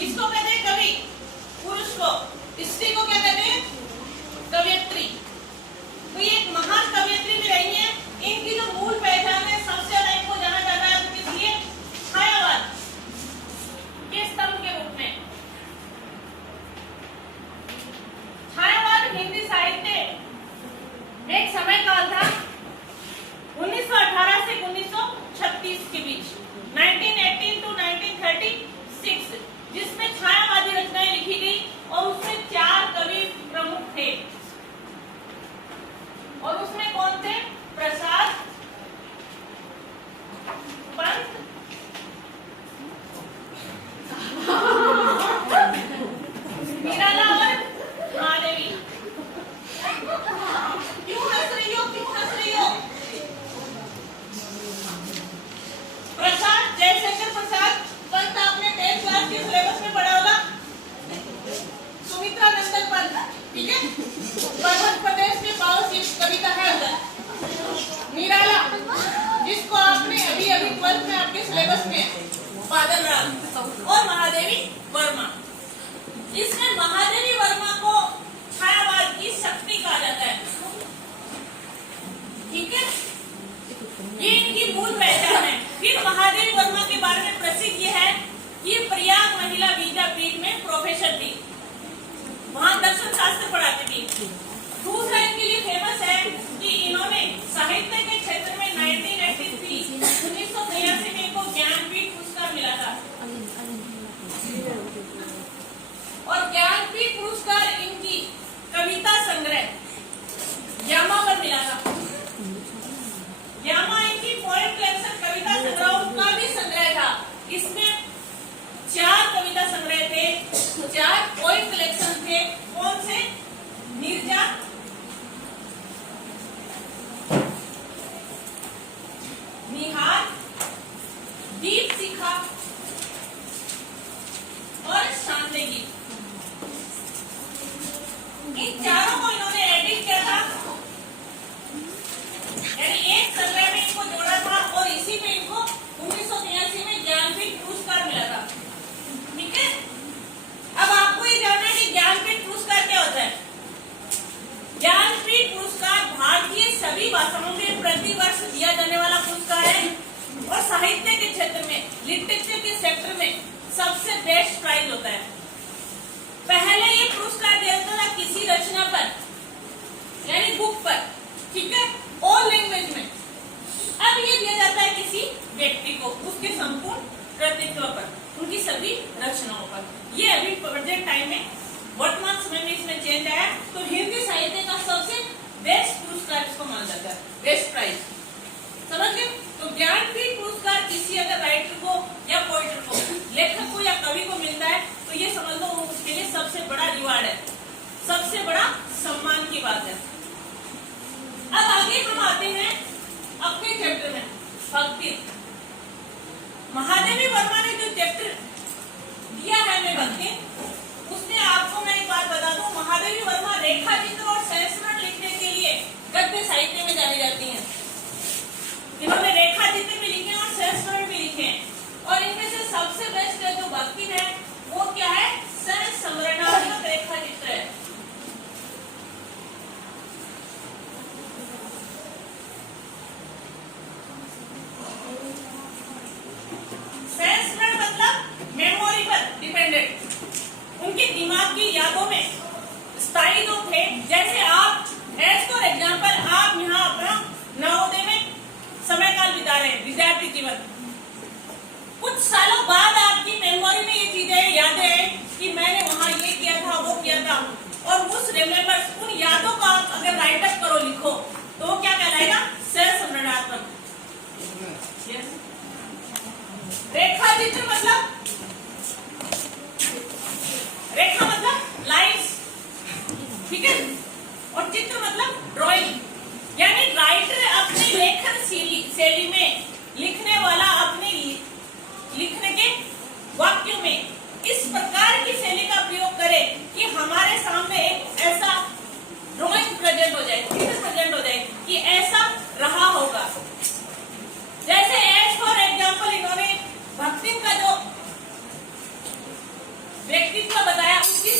इसको कहते हैं कवि, पुरुष को, स्त्री को क्या कहते हैं? कवयित्री। तो ये एक महान कवयित्री भी रही है। इनकी जो मूल पहचान है, सबसे ज्यादा इनको जाना जाता है तो किस लिए? छायावाद के स्तंभ के रूप में। छायावाद हिंदी साहित्य में एक समय काल था 1918 से 1936 के बीच, 1918 to 1936, जिसमें छायावादी रचनाएं लिखी गई और उसमें 4 कवि प्रमुख थे। और उसमें कौन थे? प्रसाद, पंत, निराला और महादेवी। क्यों हंस रही हो? क्यों हंस रही हो? प्रसाद, जयशंकर प्रसाद, पंत आपने 10th क्लास के सिलेबस में पढ़ा होगा। सुमित्रा नंदन पंत, ठीक है, मध्य प्रदेश में पावसी कविता है उधर। निराला, जिसको आपने अभी अभी 12th में आपके सिलेबस में है, बादल राम, और महादेवी वर्मा। इसमें महादेवी वर्मा को छायावाद की शक्ति कहा जाता है, ठीक है, ये इनकी मूल पहचान है। फिर महादेवी वर्मा के बारे में प्रसिद्ध ये है कि ये प्रयाग महिला विद्यापीठ में प्रोफेसर थी, वहां दर्शन शास्त्र पढ़ाती थी। दूसरा इनके लिए फेमस है कि इन्होंने साहित्य के क्षेत्र में 1983 में इनको ज्ञानपीठ पुरस्कार मिला था, और ज्ञानपीठ पुरस्कार इनकी कविता संग्रह यामा पर मिला था। यामा इनकी पोएम कलेक्शन कविता संग्रह का भी संग्रह था। इसमें 4 कविता संग्रह थे, 4 पोएम कलेक्शन थे। कौन से? नीरजा, निहार, दीप शिखा और शांति। इन चारों को इन्होंने एडिट किया था, यानी एक संग्रह में इनको जोड़ा था, और इसी में इनको 1983 में ज्ञानपीठ पुरस्कार मिला था, ठीक है। अब आपको ये जानना है कि ज्ञानपीठ पुरस्कार क्या होता है। ज्ञानपीठ पुरस्कार भारतीय सभी भाषाओं में प्रतिवर्ष दिया जाने वाला पुरस्कार है, और साहित्य के क्षेत्र में, लिटरेचर के सेक्टर में सबसे बेस्ट प्राइज होता है। पहले ये पुरस्कार दिया जाता था किसी रचना पर, यानी बुक पर, ठीक है, ऑल लैंग्वेज में। अब ये दिया जाता है किसी व्यक्ति को, उसके संपूर्ण कृतित्व पर, उनकी सभी रचनाओं पर। ये अभी प्रेजेंट टाइम में, वर्तमान समय में इसमें चेंज आया, तो हिंदी साहित्य का सबसे बेस्ट पुरस्कार इसको माना जाता है, बेस्ट प्राइज, समझ गए। तो ज्ञानपीठ पुरस्कार किसी अगर राइटर को या पोइटर को, लेखक को या कवि को मिलता है, तो ये समझ लो उसके लिए सबसे बड़ा रिवार्ड है, सबसे बड़ा सम्मान की बात है। अब आगे हम आते हैं अपने चैप्टर में, भक्ति। महादेवी वर्मा ने जो चैप्टर दिया है हमें भक्ति, उसमें आपको मैं एक बात बता दूं, महादेवी वर्मा रेखा चित्र और संस्मरण लिखने के लिए गद्य साहित्य में जानी जाती हैं। इन्होंने रेखा चित्र भी लिखे और संस्मरण भी लिखे हैं, और इनमें से सबसे बेस्ट है जो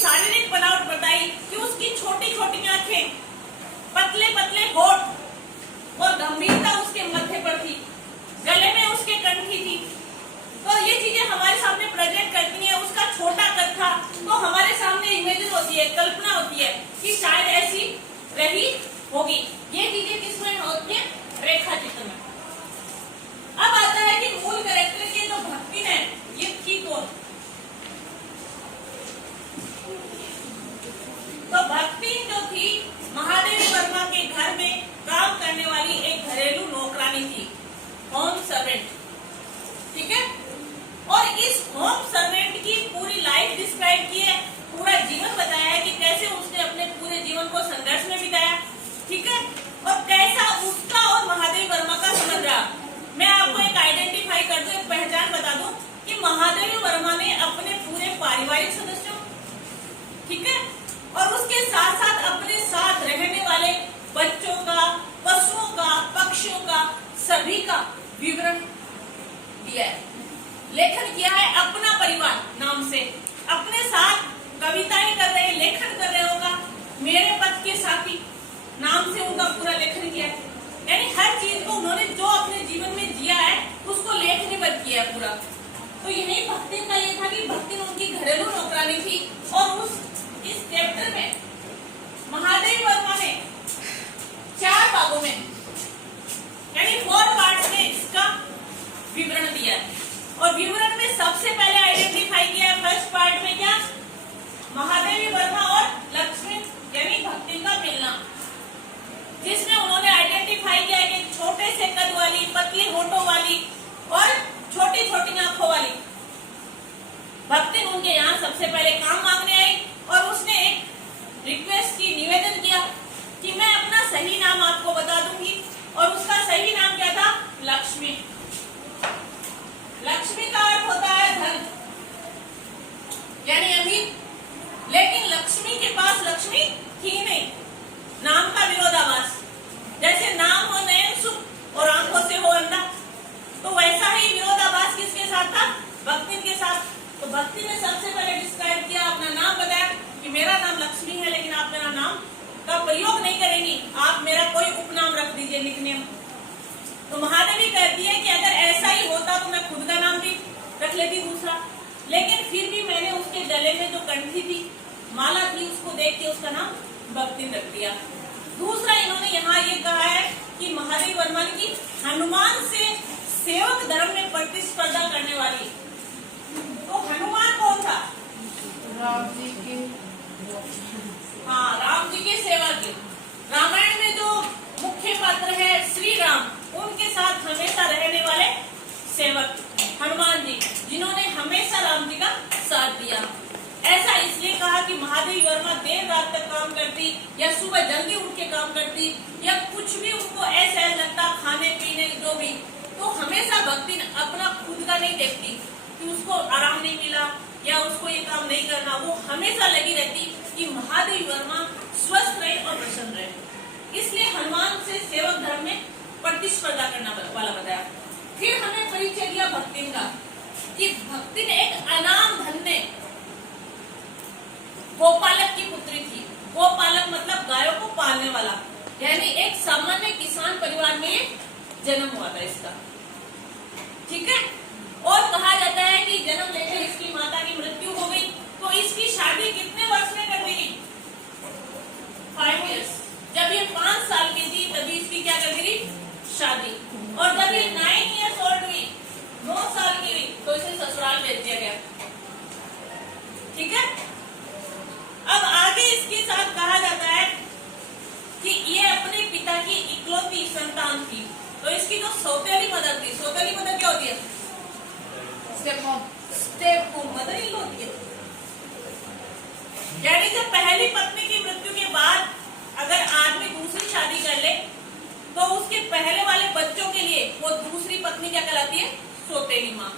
शारीरिक बनावट बताई कि उसकी छोटी छोटी आंखें, पतले पतले होठ और गंभीरता उसके मत्थे पर थी, गले में उसके कंठी थी। तो ये चीजें हमारे सामने प्रेजेंट करती हैं। उसका छोटा कद था तो हमारे सामने इमेजिन होती है, कल्पना होती है कि शायद ऐसी रही होगी। ये चीजें किसमें होती है? रेखा चित्र में। अब आता है कि मूल कैरेक्टर की जो भक्ति है ये थी कौन? तो भक्ति जो थी महादेवी वर्मा के घर में काम करने वाली एक घरेलू नौकरानी थी, होम सर्वेंट। ठीक है। और इस होम सर्वेंट की पूरी लाइफ डिस्क्राइब की है, पूरा जीवन बताया है कि कैसे उसने अपने पूरे जीवन को संघर्ष में बिताया। ठीक है। और कैसा उसका और महादेवी वर्मा का संबंध रहा। मैं आपको एक आइडेंटिफाई कर दूं, एक पहचान बता दूं कि महादेवी वर्मा ने अपने पूरे पारिवारिक सदस्यों, ठीक है, और उसके साथ साथ अपने साथ रहने वाले बच्चों का, पशुओं का, पक्षियों का, सभी का विवरण दिया है, लेखन किया है। अपना परिवार नाम से अपने साथ कविताएं कर रहे, लेखन कर रहे होगा। मेरे पथ के साथी नाम से उनका पूरा लेखन किया है। यानी हर चीज को उन्होंने जो अपने जीवन में जिया है उसको लेखनीबद्ध किया है पूरा। तो यही भक्ति का ये था कि भक्ति उनकी घरेलू नौकरानी थी। और इस चैप्टर में महादेवी वर्मा ने 4 भागों में यानी 4 पार्ट्स में इसका विवरण दिया है। और विवरण में सबसे पहले आइडेंटिफाई किया है फर्स्ट पार्ट में क्या? महादेवी वर्मा और लक्ष्मी यानी भक्ति का मिलना, जिसमें उन्होंने आइडेंटिफाई किया कि छोटे से कद वाली, पतली होठों वाली और छोटी छोटी आंखों वाली भक्ति उनके यहाँ सबसे पहले काम मांगने आई। और उसने एक रिक्वेस्ट की, निवेदन किया कि मैं अपना सही नाम आपको बता दूंगी। और उसका सही नाम क्या था? लक्ष्मी। लक्ष्मी का अर्थ होता है धन यानी अमीर। लेकिन लक्ष्मी के पास लक्ष्मी थी नहीं। नाम का विरोधाभास, जैसे नाम हो नयन सुख और आंखों से हो अंधा, तो वैसा ही विरोधाभास किसके साथ था? भक्ति के साथ। तो भक्ति ने सबसे पहले डिस्क्राइब किया, अपना नाम बताया कि मेरा नाम लक्ष्मी है, लेकिन आप मेरा नाम का प्रयोग नहीं करेंगी, आप मेरा कोई उपनाम रख दीजिए, निकनेम। तो महादेवी कहती है कि अगर ऐसा ही होता तो मैं खुद का नाम भी रख लेती दूसरा, लेकिन फिर भी मैंने उसके गले में जो कंठी थी, माला थी, उसको देख के उसका नाम भक्ति रख दिया। दूसरा इन्होंने यहाँ ये कहा है कि महादेवी वर्मा की हनुमान से सेवक धर्म में प्रतिस्पर्धा करने वाली। तो हनुमान कौन था? राम जी के। हाँ, राम जी के सेवा के। रामायण में जो मुख्य पात्र है श्री राम, उनके साथ हमेशा रहने वाले सेवक हनुमान जी, जिन्होंने हमेशा राम जी का साथ दिया। ऐसा इसलिए कहा कि महादेवी वर्मा देर रात तक काम करती या सुबह जल्दी उठ के काम करती या कुछ भी उनको ऐसा लगता, खाने पीने जो भी, तो हमेशा भक्ति अपना खुद का नहीं देखती कि उसको आराम नहीं मिला या उसको ये काम नहीं करना। वो हमेशा लगी रहती कि महादेवी वर्मा स्वस्थ रहे और प्रसन्न रहे। इसलिए हनुमान से सेवक धर्म में प्रतिस्पर्धा करना वाला बताया। फिर हमें परिचय दिया भक्ति का कि भक्ति ने एक अनाम धन्य गोपालक की पुत्री थी। गोपालक मतलब गायों को पालने वाला, यानी एक सामान्य किसान परिवार में जन्म हुआ था इसका। ठीक है। और कहा जाता है कि जन्म लेकर इसकी माता की मृत्यु हो गई, तो इसकी शादी कितने वर्ष में कर दी? 5 years। जब ये 5 साल की थी तभी इसकी क्या कर दी? शादी। और जब ये 9 years old हुई, 9 साल की हुई, तो इसे ससुराल भेज दिया गया। ठीक है। अब आगे इसके साथ कहा जाता है कि ये अपने पिता की इकलौती संतान थी। तो इसकी जो सौतेली मदर थी, सौतेली मदर क्या होती है? स्टेप मदर इन लॉ होती है। यानी जब पहली पत्नी की मृत्यु के बाद अगर आदमी दूसरी शादी कर ले तो उसके पहले वाले बच्चों के लिए वो दूसरी पत्नी क्या कहलाती है? सौतेली माँ।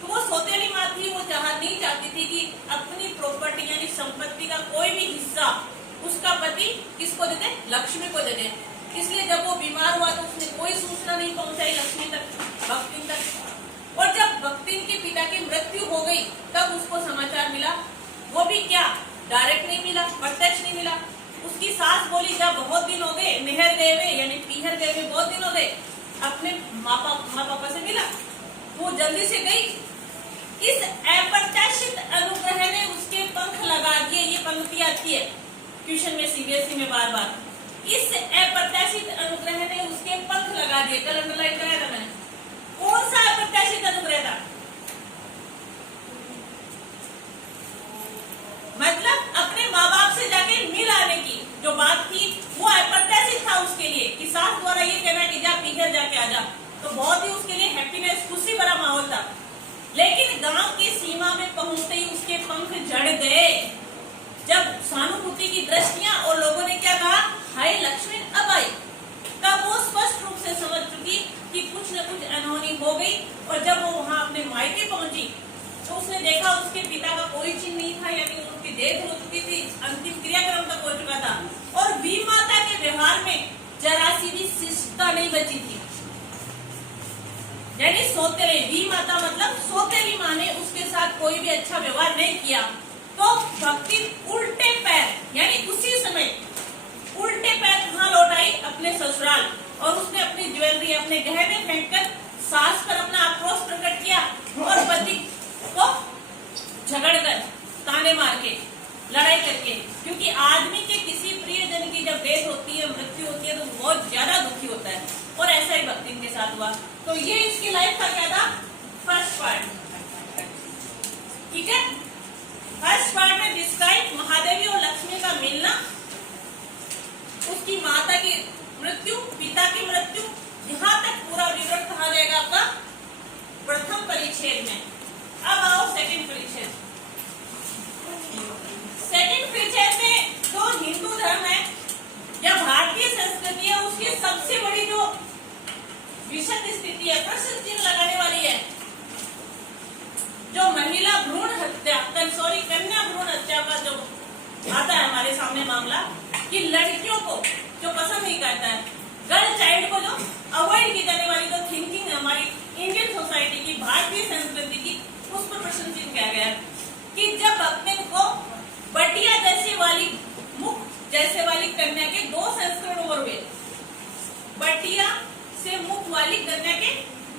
तो वो सौतेली माँ थी, वो नहीं चाहती थी कि अपनी प्रॉपर्टी यानी संपत्ति का कोई भी हिस्सा उसका पति किसको दे दे? लक्ष्मी को दे दे। इसलिए जब वो बीमार हुआ तो उसने कोई सूचना नहीं पहुंचाई लक्ष्मी तक, भक्ति तक। और जब भक्ति के पिता की मृत्यु हो गई तब उसको समाचार मिला, वो भी क्या डायरेक्ट नहीं मिला, प्रत्यक्ष नहीं मिला। उसकी सास बोली जब बहुत दिन हो गए, मेहर गए हुए यानी पीहर गए हुए बहुत दिन हो गए, अपने माँ पापा से मिला। वो जल्दी से गई। इस अप्रत्याशित अनुग्रह ने उसके पंख लगा दिए। ये पंक्ति आती है ट्यूशन में, सीबीएसई में बार बार। इस अप्रत्याशित अनुग्रह ने उसके पंख लगा दिए। कल अंडरलाइन कराया था मैंने। कौन सा अप्रत्याशित अनुग्रह था? मतलब अपने माँ बाप से जाके मिल आने की जो बात थी वो अप्रत्याशित था उसके लिए, कि सास द्वारा ये कहना कि जा पीहर जाके आ जा, तो बहुत ही उसके लिए हैप्पीनेस, खुशी भरा माहौल था। लेकिन गांव की सीमा में पहुंचते ही उसके पंख जड़ गए। जब सहानुभूति की दृष्टियां और लोगों ने क्या कहा, हाय लक्ष्मी अब आई, तब वो स्पष्ट रूप से समझ चुकी कि कुछ न कुछ अनहोनी हो गई। और जब वो वहां अपने मायके पहुंची तो उसने देखा उसके पिता का कोई चिन्ह नहीं था, यानी उनकी डेथ हो चुकी थी, अंतिम क्रियाक्रम तक हो चुका था। और वी माता के व्यवहार में जरा सी भी शिष्टता नहीं बची थी, यानी सौतेली। वी माता मतलब सौतेली माँ ने उसके साथ कोई भी अच्छा व्यवहार नहीं किया। तो भक्ति उल्टे पैर यानी उसी समय उल्टे पैर कहाँ लौट आई, अपने ससुराल। और उसने अपनी ज्वेलरी, अपने गहने फेंककर सास पर अपना आक्रोश प्रकट किया और पति को झगड़कर, ताने मार के, लड़ाई करके। क्योंकि आदमी के किसी प्रियजन की जब डेथ होती है, मृत्यु होती है, तो बहुत ज्यादा दुखी होता है। और ऐसा ही भक्ति के साथ हुआ। तो ये इसकी लाइफ का क्या था, फर्स्ट पार्ट। ठीक है, फर्स्ट पार्ट में डिस्क्राइब महादेवी और लक्ष्मी का मिलना, उसकी माता की मृत्यु, पिता की मृत्यु, यहाँ तक पूरा विवरण कहा जाएगा आपका प्रथम परिच्छेद में। अब आओ सेकंड परिच्छेद। सेकंड परिच्छेद में जो हिंदू धर्म है या भारतीय संस्कृति है, उसकी सबसे बड़ी जो विषद स्थिति है, प्रश्न चिन्ह लगाने वाली है, जो महिला भ्रूण हत्या, कन्या भ्रूण हत्या का जो आता है हमारे सामने मामला, कि लड़कियों को जो पसंद नहीं करता है, गर्ल चाइल्ड को जो अवॉइड की जाने वाली जो थिंकिंग है हमारी इंडियन सोसाइटी की, भारतीय संस्कृति की, उस पर प्रश्न चिन्ह किया गया कि जब अपने को बटिया जैसे वाली, मुख जैसे वाली कन्या के 2 संस्करण और हुए, बटिया से मुख वाली कन्या के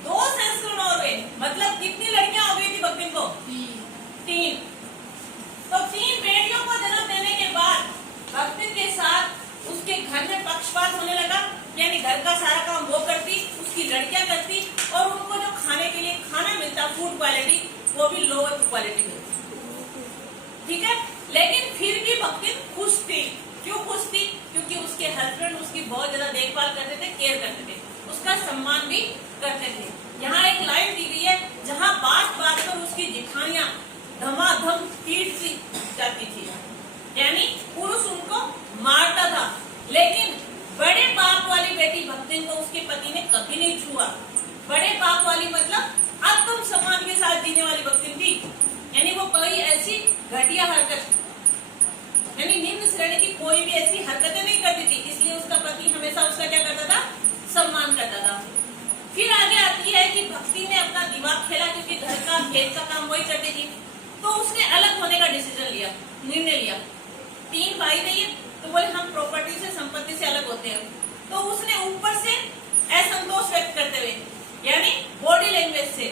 2 संस्करण और हुए, मतलब कितनी लड़कियां हो गई थी भक्तिन को? 3। तो 3 बेटियों को जन्म देने के बाद भक्तिन के साथ उसके घर में पक्षपात होने लगा, यानी घर का सारा काम वो करती, उसकी लड़कियां करती, और उनको जो खाने के लिए खाना मिलता, फूड क्वालिटी, वो भी लोअर क्वालिटी मिलती। ठीक है, लेकिन फिर भी भक्तिन खुश थी। क्यों खुश थी? क्योंकि उसके हस्बैंड उसकी बहुत ज्यादा देखभाल करते थे, केयर करते थे, उसका सम्मान भी करते थे। यहाँ एक लाइन दी गई है जहाँ बात बात पर उसकी जिठानियां धमाधम पीटती जाती थी, यानी पुरुष उनको मारता था, लेकिन बड़े बाप वाली बेटी भक्तिन को उसके पति ने कभी नहीं छुआ। बड़े बाप वाली मतलब आत्म सम्मान के साथ जीने वाली भक्तिन थी, यानी वो कोई ऐसी घटिया हरकत, यानी निम्न श्रेणी की कोई भी ऐसी हरकतें नहीं करती थी, इसलिए उसका पति हमेशा उसका क्या करता था, सम्मान करता था। फिर आगे आती है कि भक्ति ने अपना दिमाग खेला, क्योंकि घर का खेत का काम वही करती थी, तो उसने अलग होने का डिसीजन लिया, निर्णय लिया। 3 भाई नहीं है, तो बोले हम प्रॉपर्टी से, संपत्ति से अलग होते हैं। तो उसने ऊपर से असंतोष व्यक्त करते हुए, यानी बॉडी लैंग्वेज से,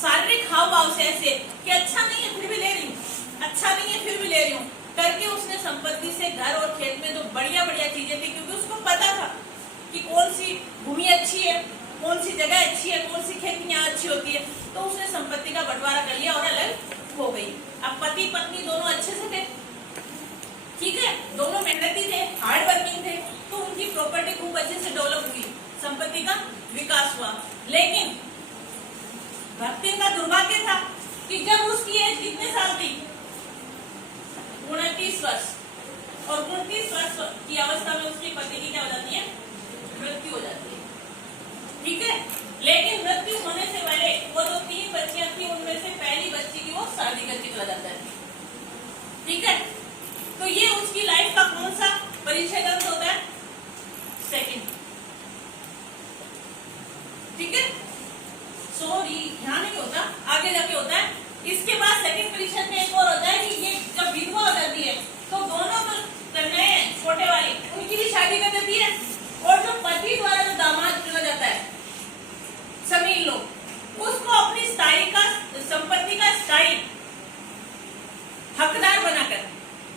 शारीरिक हाव भाव से, ऐसे कि अच्छा नहीं है फिर भी ले रही हूँ, अच्छा नहीं है फिर भी ले रही हूँ करके उसने संपत्ति से, घर और खेत में जो बढ़िया बढ़िया चीजें थी, क्योंकि उसको पता था कि कौन सी भूमि अच्छी है, कौन सी जगह अच्छी है, कौन सी खेती यहाँ अच्छी होती है, तो उसने संपत्ति का बंटवारा कर लिया और अलग हो गई। अब पति पत्नी दोनों अच्छे से थे, ठीक है, दोनों मेहनती थे, हार्ड वर्किंग थे, तो उनकी प्रॉपर्टी खूब अच्छे से डेवलप हुई, संपत्ति का विकास हुआ। लेकिन भक्ति का दुर्भाग्य था कि जब उसकी एज कितने साल थी, 29 वर्ष, और 29 वर्ष की अवस्था में उसके पति की क्या हो जाती है, मृत्यु हो जाती है। ठीक है, लेकिन मृत्यु होने से पहले वो जो 3 बच्चियां थी, उनमें से पहली बच्ची की वो शादी करके चला जाता है। ठीक है, तो ये उसकी लाइफ का कौन सा परिचय ग्रंथ होता है, सेकंड। ठीक है, सॉरी ध्यान नहीं होता, आगे जाके होता है। इसके बाद सेकंड परिचय में एक और हकदार बनाकर,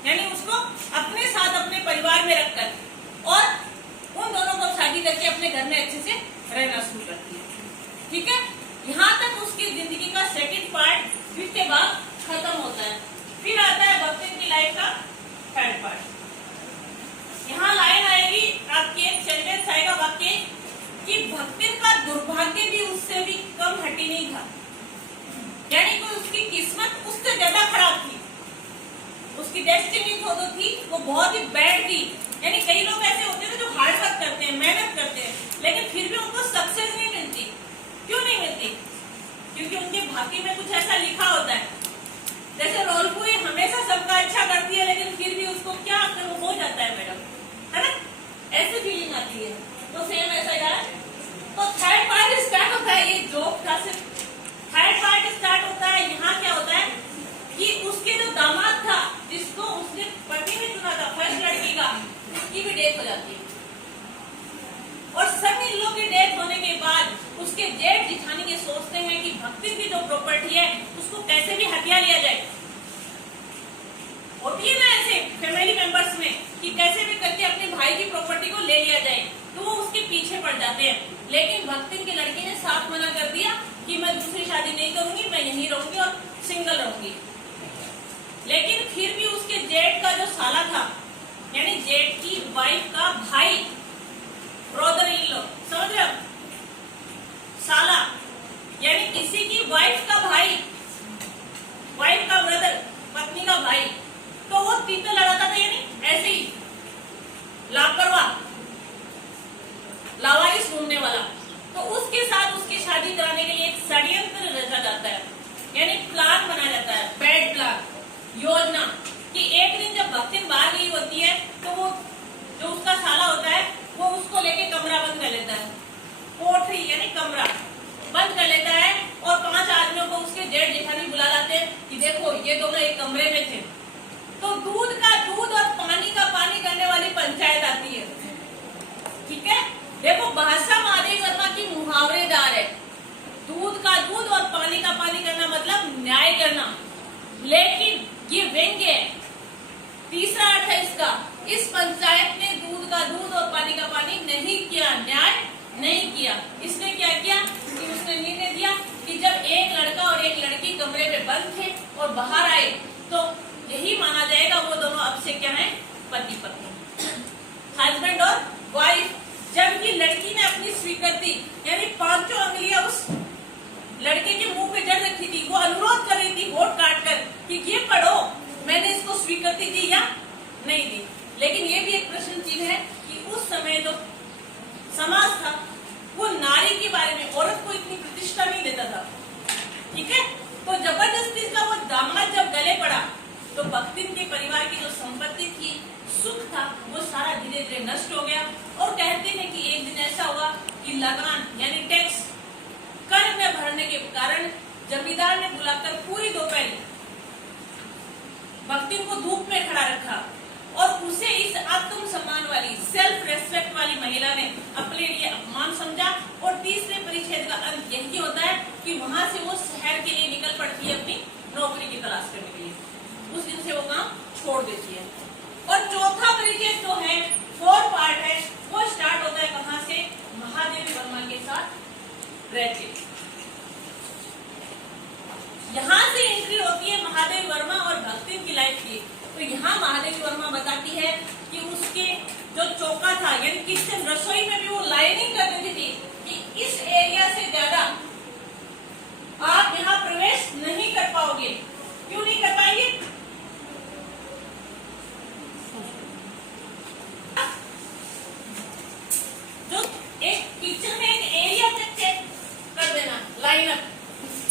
यानी उसको अपने साथ अपने परिवार में रखकर और उन दोनों को शादी करके अपने घर में अच्छे से रहना शुरू करती है। ठीक है, यहाँ तक उसकी जिंदगी का सेकंड पार्ट फिर के बाद खत्म होता है। फिर आता है भक्तिन की लाइफ का थर्ड पार्ट। यहाँ लाइन आएगी आपकी, एक सेंटेंस आएगा वाक्य कि भक्तिन का दुर्भाग्य भी उससे भी कम हटी नहीं था, यानी कि उसकी किस्मत उससे ज्यादा खराब थी, उसकी डेस्टिनी तो थी वो बहुत ही बैड थी। यानी कई लोग ऐसे होते हैं जो हार्ड वर्क करते हैं, मेहनत करते हैं, लेकिन फिर भी उनको सक्सेस नहीं मिलती। क्यों नहीं मिलती? क्योंकि उनके भाग्य में कुछ ऐसा लिखा होता है। जैसे रोलपुरी हमेशा सबका अच्छा करती है, लेकिन फिर भी उसको क्या हो जाता है मैडम, है ना, ऐसी फीलिंग आती है। तो सेम ऐसा यार, तो थर्ड पार्ट स्टार्ट होता है, ये जोक था सिर्फ, थर्ड पार्ट स्टार्ट होता है। यहाँ क्या होता है कि उसके जो दामाद था, जिसको उसने पति ने चुना था फर्स्ट लड़की का, उसकी भी डेथ हो जाती है। और सभी लोगों की डेथ होने के बाद उसके जेठ जिठानी ये सोचते हैं कि भक्ति की जो प्रॉपर्टी है उसको कैसे भी हथिया लिया जाए। होती है ना ऐसे फैमिली मेंबर्स में कि कैसे भी करके अपने भाई की प्रॉपर्टी को ले लिया जाए, तो वो उसके पीछे पड़ जाते हैं। लेकिन भक्ति की लड़की ने साफ मना कर दिया कि मैं दूसरी शादी नहीं करूंगी, मैं यहीं रहूंगी और सिंगल रहूंगी। लेकिन फिर भी उसके जेठ का जो साला था, यानी जेठ की वाइफ का भाई, ब्रदर इन लॉ, समझ रहे हो, साला यानी किसी की वाइफ का भाई, वाइफ का ब्रदर, पत्नी का भाई, तो वो तीतर लड़ाता था, यानी ऐसे ही लापरवाह लावारिस ढूंढने वाला। तो उसके साथ उसकी शादी कराने के लिए एक षड्यंत्र रचा जाता है, यानी प्लान बनाया जाता है, बैड प्लान, योजना, कि एक दिन जब भक्तिन बाहर गई होती है तो वो जो उसका साला होता है वो उसको लेके कमरा बंद कर लेता है, कोठरी यानी कमरा बंद कर लेता है, और 5 आदमियों को उसके जेठ जेठानी बुला लाते हैं कि देखो ये दोनों एक कमरे में थे। तो दूध का दूध और पानी का पानी करने वाली पंचायत आती है। ठीक है, देखो भाषा महादेव वर्मा की मुहावरेदार है, दूध का दूध और पानी का पानी करना मतलब न्याय करना, लेकिन ये व्यंग्य है। तीसरा अर्थ है इसका, इस पंचायत ने दूध का दूध और पानी का पानी नहीं किया, न्याय नहीं किया। इसने क्या किया कि उसने निर्णय दिया कि जब एक लड़का और एक लड़की कमरे में बंद थे और बाहर आए तो यही माना जाएगा वो दोनों अब से क्या है, पति पत्नी, हस्बैंड और वाइफ। जबकि लड़की ने अपनी स्वीकृति यानी 5 अंगुलियां उस लड़के के मुंह पे जड़ रखी थी, वो अनुरोध कर रही थी वोट काट कर कि ये पढ़ो मैंने इसको स्वीकृति दी या नहीं दी। लेकिन ये भी एक प्रश्न चिन्ह है कि उस समय जो समाज था वो नारी के बारे में, औरत को इतनी प्रतिष्ठा नहीं देता था। ठीक है, तो जबरदस्ती का वो दामाद जब गले पड़ा तो भक्तिन के परिवार की जो संपत्ति थी, सुख था, वो सारा धीरे धीरे नष्ट हो गया। और कहते हैं कि एक दिन ऐसा हुआ कि लगान यानी टैक्स कर में भरने के कारण जमींदार ने बुलाकर पूरी दोपहर भक्तिन को धूप में खड़ा रखा, और उसे इस आत्म सम्मान वाली, सेल्फ रेस्पेक्ट वाली महिला ने अपने लिए अपमान समझा। और तीसरे परिच्छेद का अंत यही होता है कि वहां से वो शहर के लिए निकल पड़ती है अपनी नौकरी की तलाश करने के लिए। उस दिन से वो काम छोड़ देती है। और चौथा परिच्छेद जो है, 4 पार्ट है, वो स्टार्ट होता है कहां से, महादेवी वर्मा के साथ रहते। यहाँ से एंट्री होती है महादेवी वर्मा और भक्तिन की लाइफ की। तो यहाँ महादेवी वर्मा बताती है कि उसके जो चौका था यानी किचन, रसोई में भी वो लाइनिंग कर देती थी कि इस एरिया से ज्यादा आप यहाँ प्रवेश नहीं कर पाओगे। क्यों नहीं कर पाएंगे? जो एक किचन में एक एरिया तक चेक कर देना, लाइन अप,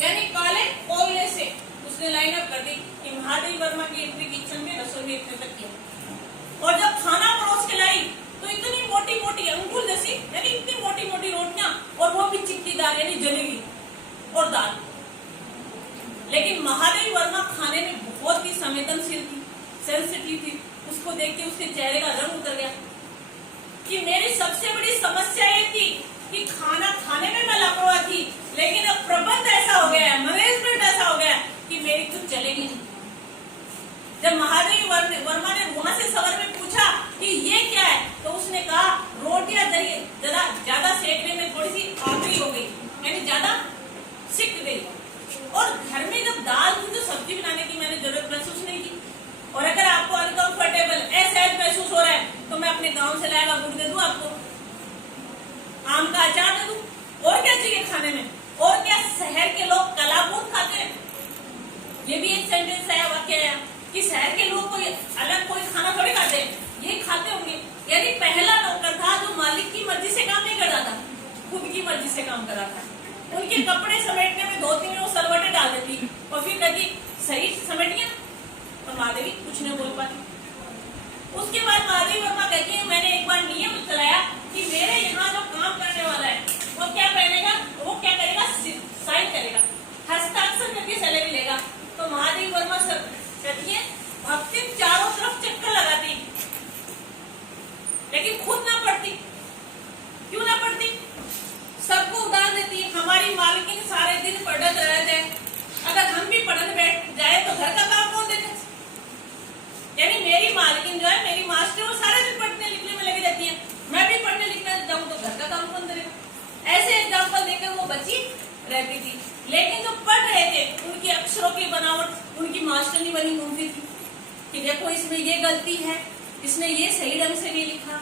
यानी काले कोयले से उसने लाइन अप कर दी कि महादेवी वर्मा की एंट्री किचन में, रसोई में इतने तक किया। और जब खाना परोस के लाई तो इतनी मोटी मोटी अंगूर जैसी यानी इतनी मोटी मोटी रोटियां, और वो भी चिक्कीदार यानी जलेबी और दाल। लेकिन महादेवी वर्मा खाने में बहुत ही संवेदनशील थी, सेंसिटिव थी। उसको देख के उसके चेहरे का रंग उतर गया कि मेरी सबसे बड़ी समस्या ये थी कि खाना खाने में मैं लापरवाह थी, लेकिन अब प्रबंध ऐसा हो गया है, मैनेजमेंट ऐसा हो गया है कि मेरी कुछ चलेगी नहीं। जब महादेवी वर्मा ने वहां से सवर में पूछा कि ये क्या है, तो उसने कहा रोटियां जरा ज्यादा सेकने में थोड़ी सी आखिरी हो गई, यानी ज्यादा सिक गई। और घर में जब दाल दूध सब्जी बनाने की मैंने जरूरत महसूस नहीं की। और अगर आपको अनकंफर्टेबल असहज महसूस हो रहा है तो मैं अपने गांव से लाया गुड़ दे दूं आपको, आम का अचार दे दूं, और क्या चाहिए खाने में? और क्या शहर के लोग कलाबूंद खाते हैं? ये भी एक सेंटेंस है, वाक्य है कि शहर के लोग कोई अलग कोई खाना थोड़ी खाते हैं, ये खाते होंगे। यानी पहला नौकर था जो मालिक की मर्जी से काम नहीं कर रहा था, खुद की मर्जी से काम कर रहा था। उनके कपड़े समेटने में धोती में वो सलवटे डाल देती और फिर कहती सही समेट गया, तो महादेवी कुछ नहीं बोल पाती। उसके बाद महादेवी वर्मा कहती है मैंने एक बार नियम चलाया कि मेरे यहाँ जो काम करने वाला है वो क्या पहनेगा, वो क्या करेगा, साइन करेगा, हस्ताक्षर करके सैलरी लेगा। तो महादेवी वर्मा कहती है भक्ति चारों तरफ चक्कर लगाती लेकिन खुद ना पढ़ती। क्यों ना पढ़ती? सबको उदाहरण देती, हमारी मालकिन सारे दिन पढ़त रहते, अगर हम भी पढ़ने बैठ जाए तो घर का काम कौन देखे? यानी मेरी मालकिन जो है, मेरी मास्टर, वो सारे दिन पढ़ने लिखने में लगी रहती है, मैं भी पढ़ने लिखने जाऊं तो घर का काम कौन करेगा? ऐसे एग्जाम्पल देकर वो बच्ची रहती थी। लेकिन जो पढ़ रहे थे उनकी अक्षरों की बनावट उनकी मास्टरनी बनी घूमती थी कि देखो इसमें ये गलती है, इसने ये सही ढंग से नहीं लिखा।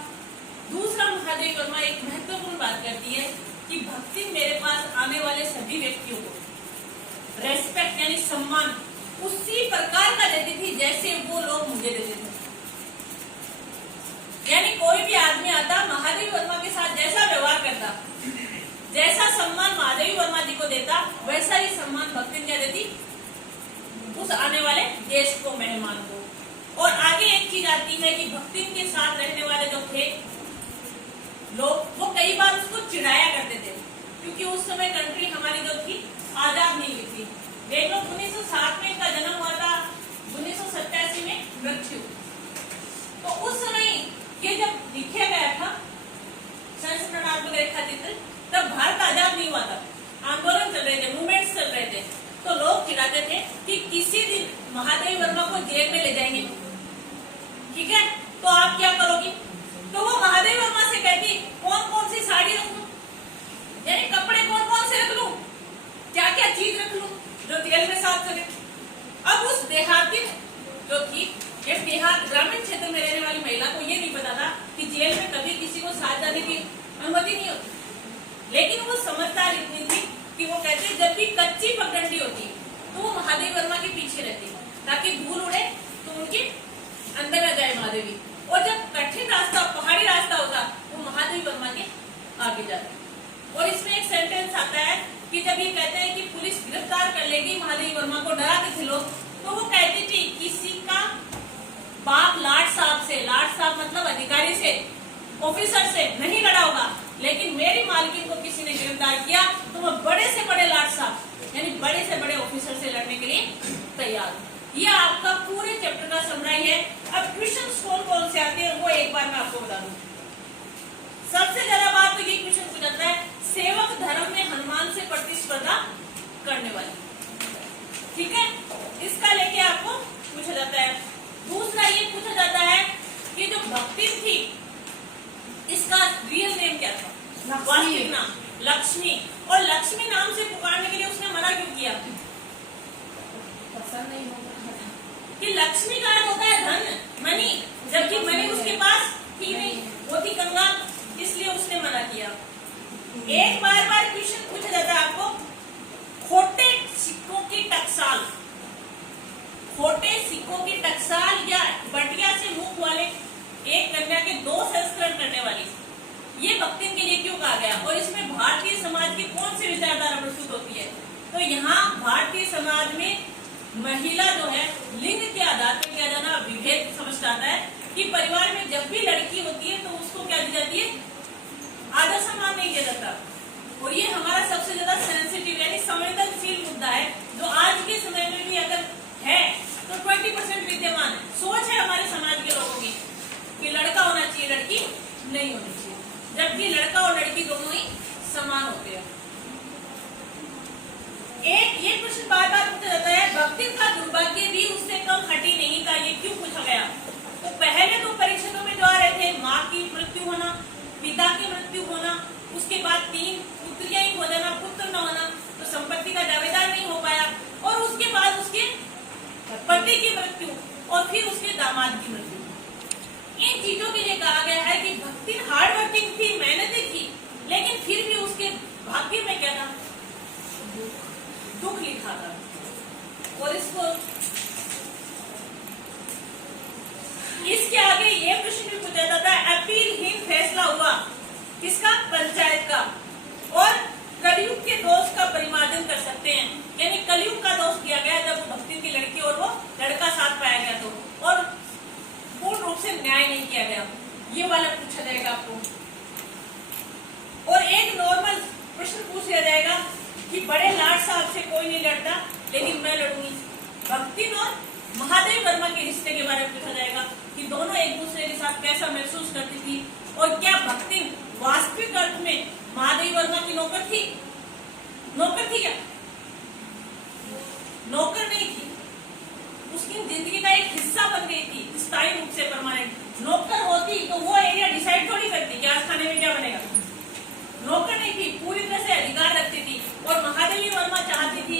दूसरा महादेवी वर्मा एक महत्वपूर्ण बात करती है कि भक्ति मेरे पास आने वाले सभी व्यक्तियों को रेस्पेक्ट यानी सम्मान उसी प्रकार का देती थी जैसे वो लोग मुझे देते थे। यानी कोई भी आदमी आता महादेवी वर्मा के साथ जैसा व्यवहार करता, जैसा सम्मान महादेवी वर्मा जी को देता, वैसा ही सम्मान भक्ति क्या देती उस आने वाले देश को, मेहमान को। और आगे एक चीज आती है कि भक्ति के साथ रहने वाले जो थे लोग, वो कई बार उसको चिढ़ाया करते थे क्योंकि उस समय कंट्री हमारी जो थी आजाद नहीं हुई थी। देख लो 1907 में इनका जन्म हुआ था, 1987 में मृत्यु। तो उस समय ये जब लिखा गया था संस्मरणात्मक रेखा चित्र, तब भारत आजाद नहीं हुआ था, आंदोलन चल रहे थे, मूवमेंट्स चल रहे थे। तो लोग चिढ़ाते थे कि किसी दिन महादेवी वर्मा को जेल में ले जाएंगे, ठीक है, तो आप क्या करोगी? तो वो महादेवी वर्मा से कहती कौन कौन सी साड़ी रख लूं, यानी कपड़े कौन कौन से रख लूं, क्या क्या चीज रख लूं जो जेल में साथ चले। अब उस देहाती जो थी, एक देहात ग्रामीण क्षेत्र में रहने वाली महिला को ये नहीं पता था कि जेल में कभी किसी को साथ जाने की अनुमति नहीं होती। लेकिन वो समझदार इतनी थी कि वो कहते जब भी कच्ची पगडंडी होती तो वो महादेवी वर्मा के पीछे रहती ताकि धूल उड़े तो उनके अंदर न जाए महादेवी, और जब कठिन रास्ता पहाड़ी रास्ता होता वो महादेवी वर्मा के आगे जाते। और इसमें एक सेंटेंस आता है कि जब ये कहते हैं कि पुलिस गिरफ्तार कर लेगी महादेवी वर्मा को, डराते थे लोग, तो वो कहती थी किसी का बाप लाट साहब से, लाट साहब मतलब अधिकारी से, ऑफिसर से नहीं लड़ा होगा, लेकिन मेरी मालकिन को किसी ने गिरफ्तार किया तो वो बड़े से बड़े लाट साहब यानी बड़े से बड़े ऑफिसर से लड़ने के लिए तैयार। ये आपका पूरे चैप्टर का समराई है। अब क्वेश्चन कौन कौन से आते हैं वो एक बार मैं आपको बता दूं। सबसे ज्यादा बात तो ये क्वेश्चन पूछा है, सेवक धर्म में हनुमान से प्रतिस्पर्धा करने वाली, ठीक है, इसका लेके आपको पूछा जाता है। दूसरा ये पूछा जाता है कि जो भक्ति थी इसका रियल नेम क्या था, वास्तविक नाम लक्ष्मी, और लक्ष्मी नाम से पुकारने के लिए उसने मना क्यों किया? पसंद नहीं होता कि लक्ष्मी का अर्थ होता है धन, मनी, जबकि मनी उसके पास थी नहीं, वो थी कंगाल, इसलिए उसने मना किया। एक बार क्वेश्चन पूछा जाता है आपको, खोटे सिक्कों की टकसाल, खोटे सिक्कों की टकसाल या बटिया से मुख वाले एक कन्या के 2 संस्करण करने वाली, ये भक्ति के लिए क्यों कहा गया? और इसमें भारतीय समाज की कौन सी विचारधारा प्रस्तुत होती है? तो यहाँ भारतीय समाज में महिला जो है लिंग के आधार पर किया जाना विभेद समझ आता है कि परिवार में जब भी लड़की होती है तो उसको क्या दी जाती है, आदर सम्मान नहीं दिया जाता। और ये हमारा सबसे ज्यादा सेंसिटिव यानी संवेदनशील मुद्दा है जो आज के समय में भी अगर है तो 20% विद्यमान है। सोच है हमारे समाज के लोगों की कि लड़का होना चाहिए, लड़की नहीं होनी चाहिए, जबकि लड़का और लड़की दोनों ही समान होते हैं। एक ये प्रश्न बार बार पूछा जाता है, भक्ति का दुर्भाग्य भी उससे कम हटी नहीं का, ये क्यों और फिर उसके दामाद की मृत्यु। इन चीजों के लिए कहा गया है कि भक्तिन हार्ड वर्किंग थी, मेहनती थी, लेकिन फिर भी उसके भाग्य में क्या था? दुख लिखा था। और इसके आगे ये प्रश्न भी पूछा जाता है, अपीलहीन फैसला हुआ किसका? पंचायत का। और कलयुग के दोष का परिमार्जन कर सकते हैं, यानी कलयुग का दोष दिया गया जब भक्ति की लड़की और वो लड़का साथ पाया गया तो, और पूर्ण रूप से न्याय नहीं किया गया। ये वाला पूछा जाएगा आपको। और एक नॉर्मल प्रश्न पूछ लिया जाएगा कि बड़े लाड साहब से कोई नहीं लड़ता, लेकिन मैं लड़ूंगी। भक्तिन और महादेव वर्मा के रिश्ते के बारे में पूछा जाएगा कि दोनों एक दूसरे के साथ कैसा महसूस करती थी, और क्या भक्तिन वास्तविक अर्थ में महादेव वर्मा की नौकर थी? नौकर थी क्या? नौकर नहीं थी, उसकी जिंदगी का एक हिस्सा बन गई थी, स्थायी रूप से, परमानेंट। नौकर होती तो वो एरिया डिसाइड थोड़ी करती कि आज खाने में क्या बनेगा। नौकर नहीं थी, पूरी तरह से अधिकार रखती थी। और महादेवी वर्मा चाहती थी